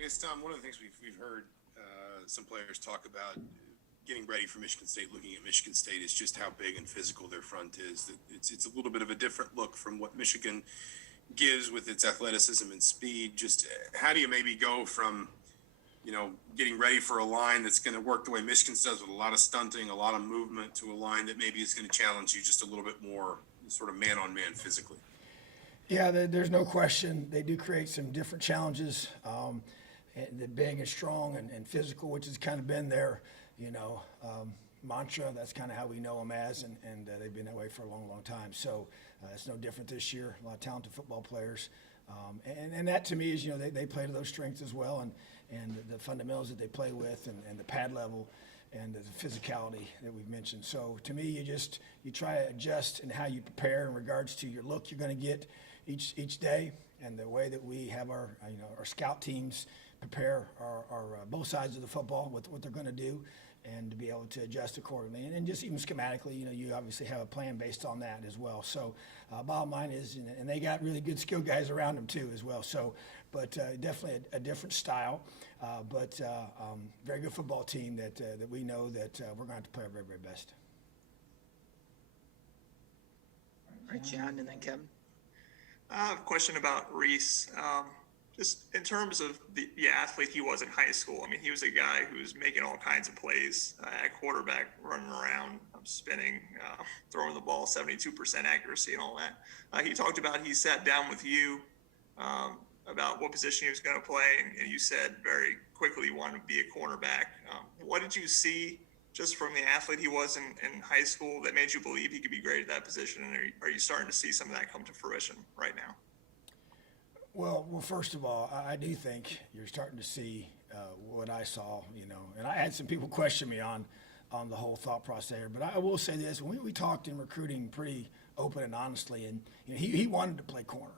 I guess, Tom, one of the things we've heard some players talk about getting ready for Michigan State, looking at Michigan State, is just how big and physical their front is. That it's a little bit of a different look from what Michigan gives with its athleticism and speed. Just how do you maybe go from getting ready for a line that's going to work the way Michigan does with a lot of stunting, a lot of movement, to a line that maybe is going to challenge you just a little bit more, sort of man on man physically? Yeah, there's no question. They do create some different challenges. And they're big and strong and physical, which has kind of been their, mantra. That's kind of how we know them as, and they've been that way for a long, long time. So it's no different this year. A lot of talented football players. And that to me is, they play to those strengths as well, and the fundamentals that they play with, and the pad level, and the physicality that we've mentioned. So to me, you try to adjust in how you prepare in regards to your look you're going to get each day, and the way that we have our scout teams prepare our both sides of the football with what they're going to do, and to be able to adjust accordingly. And just even schematically, you obviously have a plan based on that as well. So bottom line is, and they got really good skill guys around them too as well. So, but definitely a different style, but very good football team that we know that we're going to have to play our very, very best. All right, John, and then Kevin. I have a question about Reese. Just in terms of the athlete he was in high school. I mean, he was a guy who was making all kinds of plays at quarterback, running around, spinning, throwing the ball, 72% accuracy and all that. He talked about he sat down with you about what position he was going to play, and you said very quickly you wanted to be a cornerback. What did you see just from the athlete he was in high school that made you believe he could be great at that position? And are you starting to see some of that come to fruition right now? Well, first of all, I do think you're starting to see what I saw, and I had some people question me on the whole thought process there. But I will say this: when we talked in recruiting pretty open and honestly, and he wanted to play corner.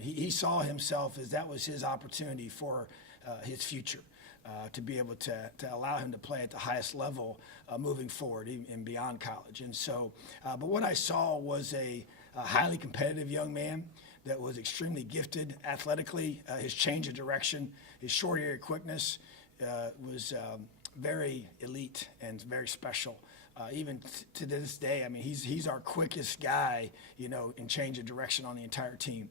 He saw himself as that was his opportunity for his future. To be able to allow him to play at the highest level moving forward and beyond college. And so, but what I saw was a highly competitive young man that was extremely gifted athletically. His change of direction, his short area quickness was very elite and very special. Even to this day, I mean, he's our quickest guy, in change of direction on the entire team,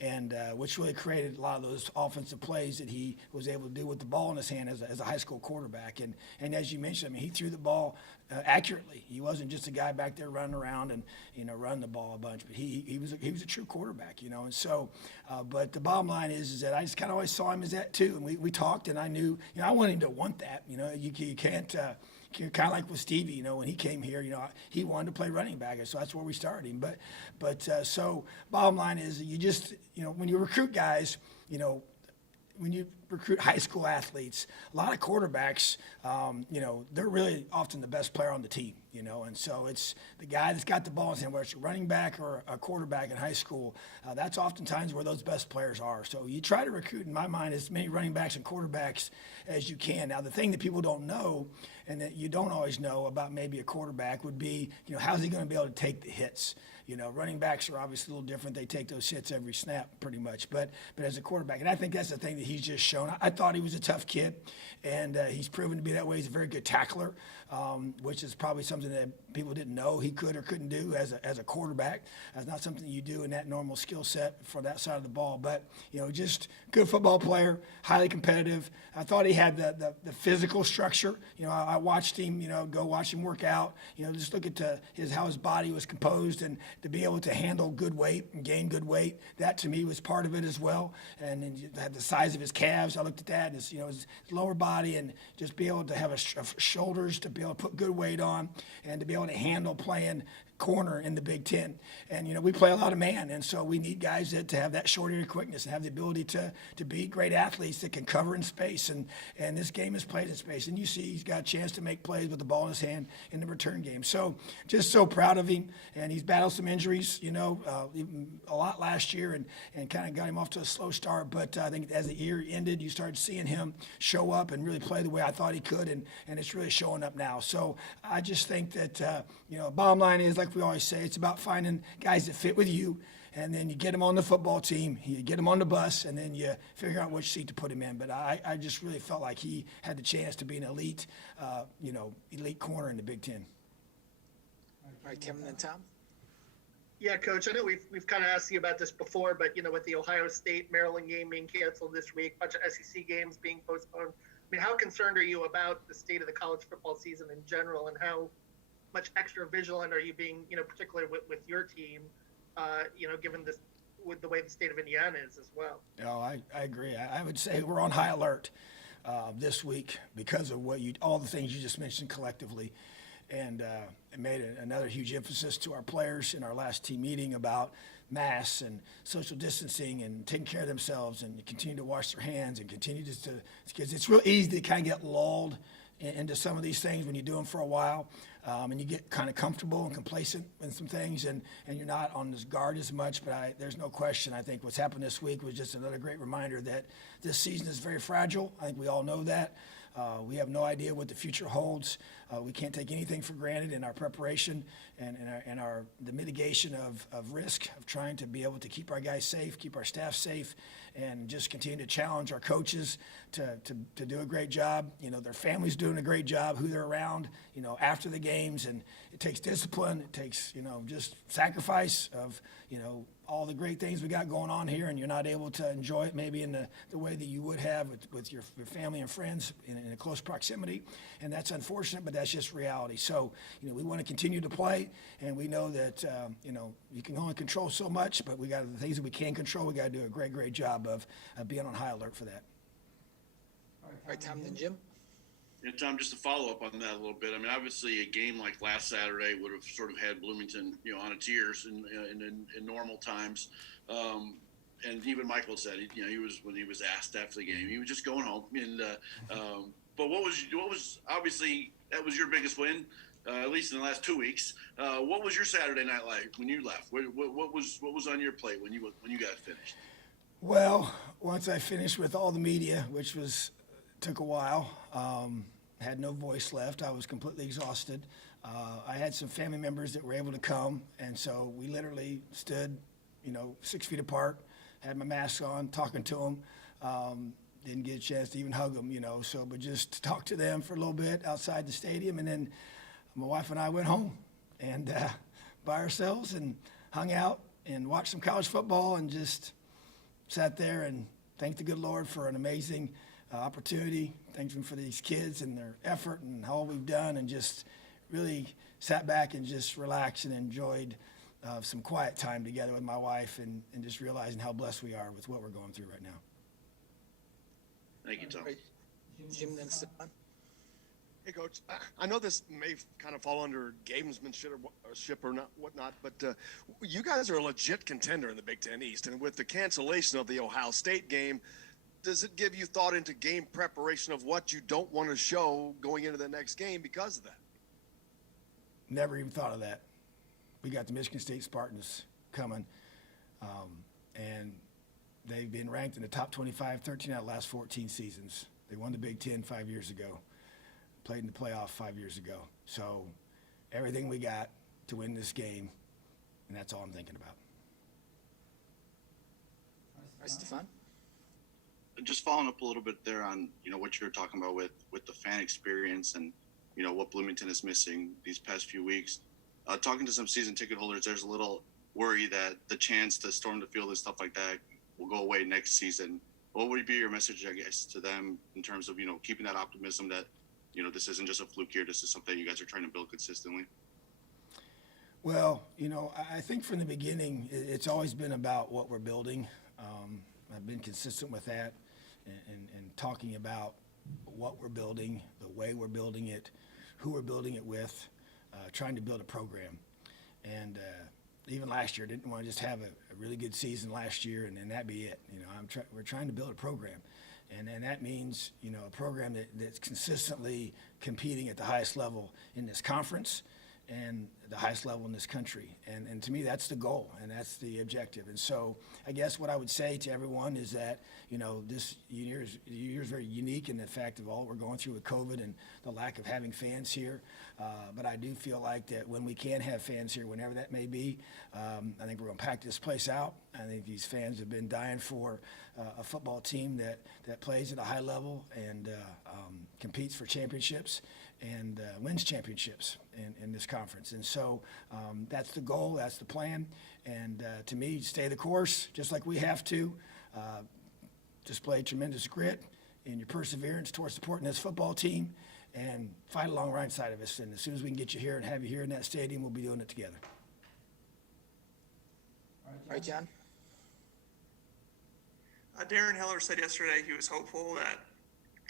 and which really created a lot of those offensive plays that he was able to do with the ball in his hand as a high school quarterback. And as you mentioned, I mean, he threw the ball accurately. He wasn't just a guy back there running around and running the ball a bunch, but he was a true quarterback, And so, but the bottom line is that I just kind of always saw him as that too. And we talked, and I knew, I wanted him to want that. You can't. Kind of like with Stevie, when he came here, he wanted to play running back, so that's where we started him. But so bottom line is, you just, when you recruit guys, when you recruit high school athletes, a lot of quarterbacks, they're really often the best player on the team, and so it's the guy that's got the ball in his hand, whether it's a running back or a quarterback in high school, that's oftentimes where those best players are. So you try to recruit, in my mind, as many running backs and quarterbacks as you can. Now, the thing that people don't know, and that you don't always know about maybe a quarterback, would be, how's he going to be able to take the hits? Running backs are obviously a little different. They take those hits every snap pretty much. But as a quarterback, and I think that's the thing that he's just shown. I thought he was a tough kid, and he's proven to be that way. He's a very good tackler, which is probably something that people didn't know he could or couldn't do as a quarterback. That's not something you do in that normal skill set for that side of the ball. But, just good football player, highly competitive. I thought he had the physical structure. I watched him, go watch him work out. Just look at how his body was composed, and to be able to handle good weight and gain good weight, that to me was part of it as well. And then you had the size of his calves. I looked at that, and his lower body, and just be able to have shoulders to be able to put good weight on, and to be able to handle playing corner in the Big Ten. And we play a lot of man, and so we need guys to have that short area quickness and have the ability to be great athletes that can cover in space. And this game is played in space, and you see he's got a chance to make plays with the ball in his hand in the return game. So just so proud of him. And he's battled some injuries, a lot last year, and kind of got him off to a slow start. But I think as the year ended, you started seeing him show up and really play the way I thought he could, and it's really showing up now. So I just think that bottom line is, like we always say, it's about finding guys that fit with you and then you get him on the football team, you get him on the bus, and then you figure out which seat to put him in. But I just really felt like he had the chance to be an elite, elite corner in the Big Ten. All right, Kevin and Tom. Yeah, Coach, I know we've kind of asked you about this before, but, with the Ohio State Maryland game being canceled this week, bunch of SEC games being postponed, I mean, how concerned are you about the state of the college football season in general, and how much extra vigilant are you being, particularly with your team, given this, with the way the state of Indiana is as well? No, I agree. I would say we're on high alert this week because of all the things you just mentioned collectively. And it made another huge emphasis to our players in our last team meeting about masks and social distancing and taking care of themselves and continue to wash their hands and continue to because it's real easy to kind of get lulled into some of these things when you do them for a while, and you get kind of comfortable and complacent in some things, and you're not on this guard as much. But there's no question. I think what's happened this week was just another great reminder that this season is very fragile. I think we all know that. We have no idea what the future holds. We can't take anything for granted in our preparation and the mitigation of risk, of trying to be able to keep our guys safe, keep our staff safe, and just continue to challenge our coaches to do a great job. Their families doing a great job, who they're around, after the games. And it takes discipline. It takes, just sacrifice of, all the great things we got going on here, and you're not able to enjoy it maybe in the way that you would have with your family and friends in a close proximity. And that's unfortunate, but that's just reality. So, we want to continue to play, and we know that, you can only control so much, but we got the things that we can control. We got to do a great job of being on high alert for that. All right, Tom, then Jim. Yeah, Tom, just to follow up on that a little bit. I mean, obviously, a game like last Saturday would have sort of had Bloomington, on its ears in normal times. And even Michael said, he was when he was asked after the game, he was just going home. And but what was obviously that was your biggest win, at least in the last 2 weeks. What was your Saturday night like when you left? What was on your plate when you got finished? Well, once I finished with all the media, which took a while. Had no voice left. I was completely exhausted. I had some family members that were able to come, and so we literally stood, 6 feet apart, had my mask on, talking to them. Didn't get a chance to even hug them, but just talk to them for a little bit outside the stadium, and then my wife and I went home and by ourselves and hung out and watched some college football and just sat there and thanked the good Lord for an amazing opportunity. Thanks for these kids and their effort and all we've done, and just really sat back and just relaxed and enjoyed some quiet time together with my wife, and just realizing how blessed we are with what we're going through right now. Thank you, Tom. All right, Jim, then Stefan. Hey, Coach. I know this may kind of fall under gamesmanship or not, whatnot, but you guys are a legit contender in the Big Ten East, and with the cancellation of the Ohio State game, does it give you thought into game preparation of what you don't want to show going into the next game because of that? Never even thought of that. We got the Michigan State Spartans coming, and they've been ranked in the top 25, 13 out of the last 14 seasons. They won the Big Ten 5 years ago, played in the playoff 5 years ago. So everything we got to win this game, and that's all I'm thinking about. All right, Stefan. Just following up a little bit there on what you were talking about with the fan experience and what Bloomington is missing these past few weeks. Talking to some season ticket holders, there's a little worry that the chance to storm the field and stuff like that will go away next season. What would be your message, I guess, to them in terms of keeping that optimism that this isn't just a fluke here, this is something you guys are trying to build consistently? Well, I think from the beginning, it's always been about what we're building. I've been consistent with that and talking about what we're building, the way we're building it, who we're building it with, trying to build a program. And even last year, didn't want to just have a really good season last year and that be it. We're trying to build a program. And that means, a program that's consistently competing at the highest level in this conference, and the highest level in this country. And to me, that's the goal, and that's the objective. And so I guess what I would say to everyone is that, this year is very unique in the fact of all we're going through with COVID and the lack of having fans here. But I do feel like that when we can have fans here, whenever that may be, I think we're going to pack this place out. I think these fans have been dying for a football team that plays at a high level and competes for championships and wins championships in this conference. And so that's the goal, that's the plan. And to me, stay the course, just like we have to. Display tremendous grit and your perseverance towards supporting this football team and fight along right side of us. And as soon as we can get you here and have you here in that stadium, we'll be doing it together. All right, John? Darren Heller said yesterday he was hopeful that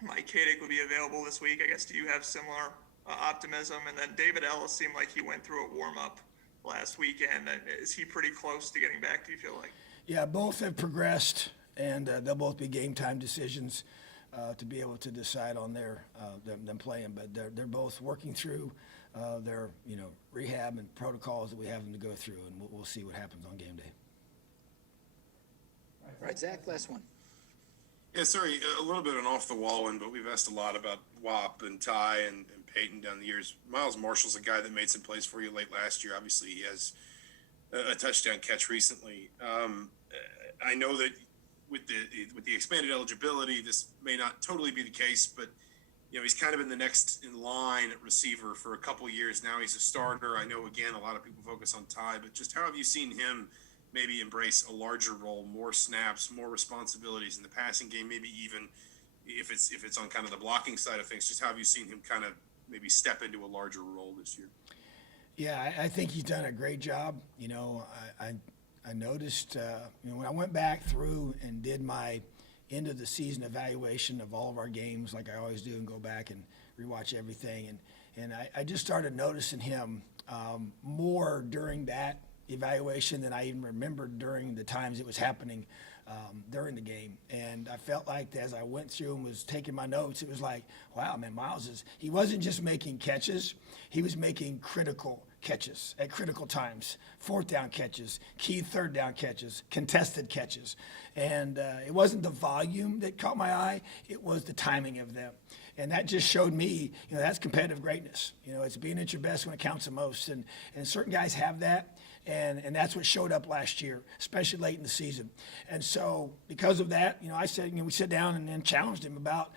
Mike Kadick would be available this week. I guess, do you have similar optimism? And then David Ellis seemed like he went through a warm-up last weekend. Is he pretty close to getting back, do you feel like? Yeah, both have progressed, and they'll both be game time decisions to be able to decide on them playing. But they're both working through their rehab and protocols that we have them to go through, and we'll see what happens on game day. All right, Zach, last one. Yeah, sorry, a little bit an off-the-wall one, but we've asked a lot about Wap and Ty and Peyton down the years. Miles Marshall's a guy that made some plays for you late last year. Obviously, he has a touchdown catch recently. I know that with the expanded eligibility, this may not totally be the case, but he's kind of in the next in line at receiver for a couple years now. He's a starter. I know, again, a lot of people focus on Ty, but just how have you seen him maybe embrace a larger role, more snaps, more responsibilities in the passing game, maybe even if it's on kind of the blocking side of things? Just how have you seen him kind of maybe step into a larger role this year? Yeah, I think he's done a great job. I noticed, when I went back through and did my end of the season evaluation of all of our games, like I always do, and go back and rewatch everything, and I just started noticing him more during that evaluation than I even remembered during the times it was happening during the game. And I felt like as I went through and was taking my notes, it was like, wow, man, Miles he wasn't just making catches, he was making critical catches at critical times, fourth down catches, key third down catches, contested catches. And it wasn't the volume that caught my eye, it was the timing of them. And that just showed me, that's competitive greatness. It's being at your best when it counts the most. And certain guys have that. And that's what showed up last year, especially late in the season. And so because of that, I said, we sat down and challenged him about,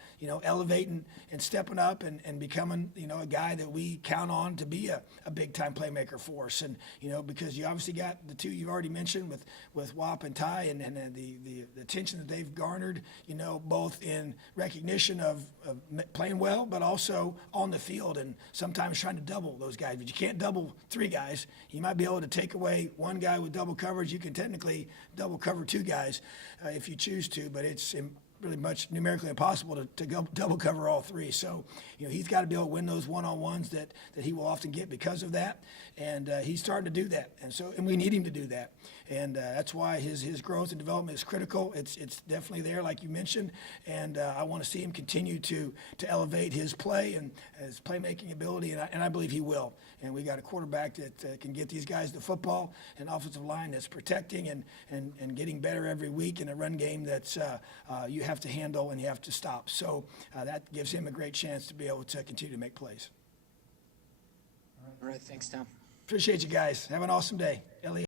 elevating and stepping up and becoming, a guy that we count on to be a big-time playmaker for us. And, because you obviously got the two you've already mentioned with Wap and Ty and the attention that they've garnered, both in recognition of playing well, but also on the field and sometimes trying to double those guys. But you can't double three guys. You might be able to take away one guy with double coverage. You can technically double cover two guys if you choose to, but it's really much numerically impossible to go double cover all three. So, he's got to be able to win those one-on-ones that he will often get because of that. And he's starting to do that. And we need him to do that. And that's why his growth and development is critical. It's definitely there, like you mentioned. And I want to see him continue to elevate his play and his playmaking ability. And I believe he will. And we got a quarterback that can get these guys the football, an offensive line that's protecting and getting better every week, and a run game that's you have to handle and you have to stop. So that gives him a great chance to be able to continue to make plays. All right, thanks, Tom. Appreciate you guys. Have an awesome day. Elliot.